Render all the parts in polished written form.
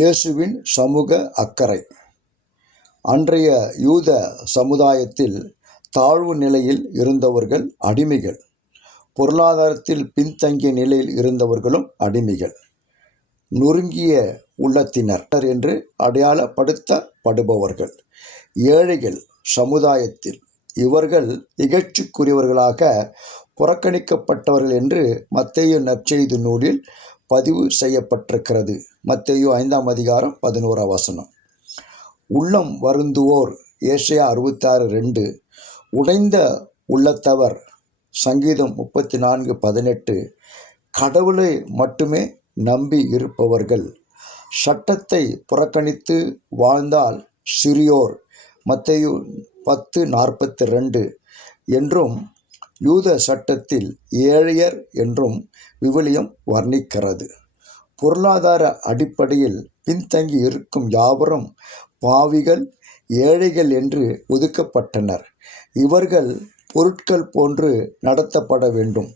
இயேசுவின் சமூக அக்கறை. அன்றைய யூத சமுதாயத்தில் தாழ்வு நிலையில் இருந்தவர்கள் அடிமைகள், பொருளாதாரத்தில் பின்தங்கிய நிலையில் இருந்தவர்களும் அடிமைகள், நொறுங்கிய உள்ளத்தினர் என்று அடையாளப்படுத்தப்படுபவர்கள், ஏழைகள் சமுதாயத்தில். இவர்கள் இகழ்ச்சிக்குரியவர்களாக புறக்கணிக்கப்பட்டவர்கள் என்று மத்தேயு நற்செய்தி நூலில் பதிவு செய்யப்பட்டிருக்கிறது. மத்தேயு 5:11. உள்ளம் வருந்துவோர் ஏசாயா 66:2. உடைந்த உள்ளத்தவர் சங்கீதம் 34:18. கடவுளை மட்டுமே நம்பி இருப்பவர்கள், சட்டத்தை புறக்கணித்து வாழ்ந்தால் சிறியோர் மத்தேயு 10:42 என்றும் யூத சட்டத்தில் ஏழையர் என்றும் விவிலியம் வர்ணிக்கிறது. பொருளாதார அடிப்படையில் பின்தங்கி இருக்கும் யாவரும் பாவிகள், ஏழைகள் என்று ஒதுக்கப்பட்டனர். இவர்கள் பொருட்கள் போன்று நடத்தப்பட வேண்டும்.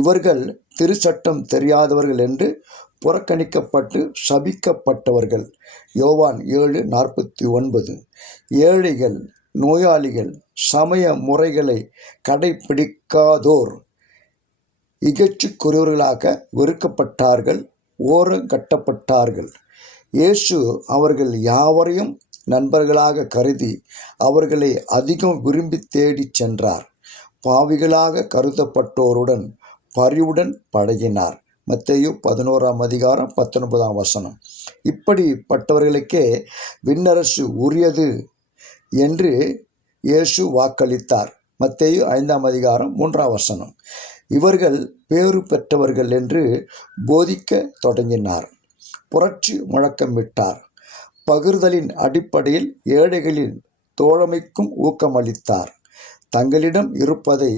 இவர்கள் திருச்சட்டம் தெரியாதவர்கள் என்று புறக்கணிக்கப்பட்டு சபிக்கப்பட்டவர்கள். யோவான் 7:49. ஏழைகள், நோயாளிகள், சமய முறைகளை கடைபிடிக்காதோர் இகழ்ச்சிக்குரியவர்களாக வெறுக்கப்பட்டார்கள், ஓரங்கட்டப்பட்டார்கள். இயேசு அவர்கள் யாவரையும் நண்பர்களாக கருதி அவர்களை அதிகம் விரும்பி தேடிச் சென்றார். பாவிகளாக கருதப்பட்டோருடன் பரிவுடன் பழகினார். மத்தேயு 11:19. இப்படிப்பட்டவர்களுக்கே விண்ணரசு உரியது என்று இயேசு வாக்களித்தார். மத்தேயு 5:3. இவர்கள் பேறு பெற்றவர்கள் என்று போதிக்க தொடங்கினார். புரட்சி முழக்கமிட்டார். பகிர்தலின் அடிப்படையில் ஏழைகளின் தோழமைக்கும் ஊக்கமளித்தார். தங்களிடம் இருப்பதை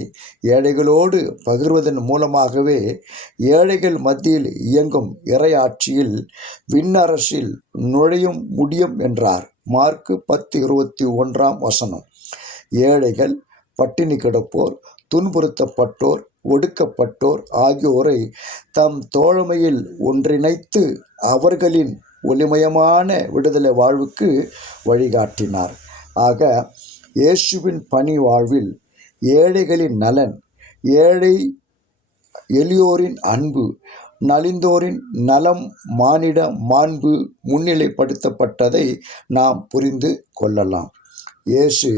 ஏழைகளோடு பகிர்வதன் மூலமாகவே ஏழைகள் மத்தியில் இயங்கும் இறையாட்சியில் விண்ணரசில் நுழைய முடியும் என்றார். மார்க்கு 10:21. ஏழைகள், பட்டினி கிடப்போர், துன்புறுத்தப்பட்டோர், ஒடுக்கப்பட்டோர் ஆகியோரை தம் தோழமையில் ஒன்றிணைத்து அவர்களின் ஒளிமயமான விடுதலை வாழ்வுக்கு வழிகாட்டினார். ஆக இயேசுவின் பணி வாழ்வில் ஏழைகளின் நலன், எளியோரின் அன்பு, நலிந்தோரின் நலம், மானிட மாண்பு முன்னிலைப்படுத்தப்பட்டதை நாம் புரிந்து கொள்ளலாம். இயேசு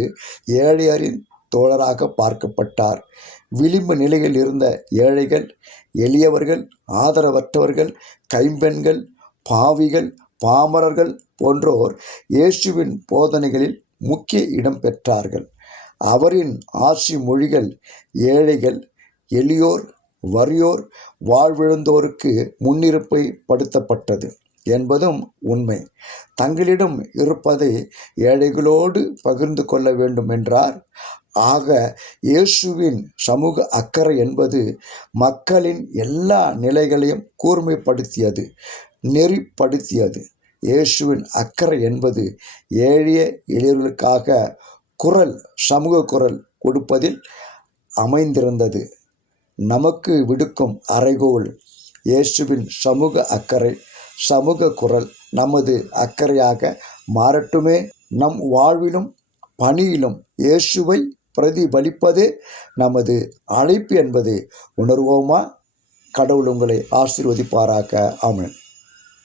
ஏழையரின் தோழராக பார்க்கப்பட்டார். விளிம்பு நிலையில் இருந்த ஏழைகள், எளியவர்கள், ஆதரவற்றவர்கள், கைம்பெண்கள், பாவிகள், பாமரர்கள் போன்றோர் இயேசுவின் போதனைகளில் முக்கிய இடம் பெற்றார்கள். அவரின் ஆசி மொழிகள் ஏழைகள், எளியோர், வறியோர், வாழ்விழந்தோருக்கு முன்னிறுப்பை படுத்தப்பட்டது என்பதும் உண்மை. தங்களிடம் இருப்பதை ஏழைகளோடு பகிர்ந்து கொள்ள வேண்டும் என்றார். ஆக இயேசுவின் சமூக அக்கறை என்பது மக்களின் எல்லா நிலைகளையும் கூர்மைப்படுத்தியது, நெறிப்படுத்தியது. இயேசுவின் அக்கறை என்பது ஏழைய எளியவர்களுக்காக சமூக குரல் கொடுப்பதில் அமைந்திருந்தது. நமக்கு விடுக்கும் அறைகோல் இயேசுவின் சமூக அக்கறை, சமூக குரல் நமது அக்கறையாக மாறட்டுமே. நம் வாழ்விலும் பணியிலும் இயேசுவை பிரதிபலிப்பதே நமது அழைப்பு என்பதை உணர்வோமா? கடவுள் உங்களை ஆசீர்வதிப்பாராக. ஆமென்.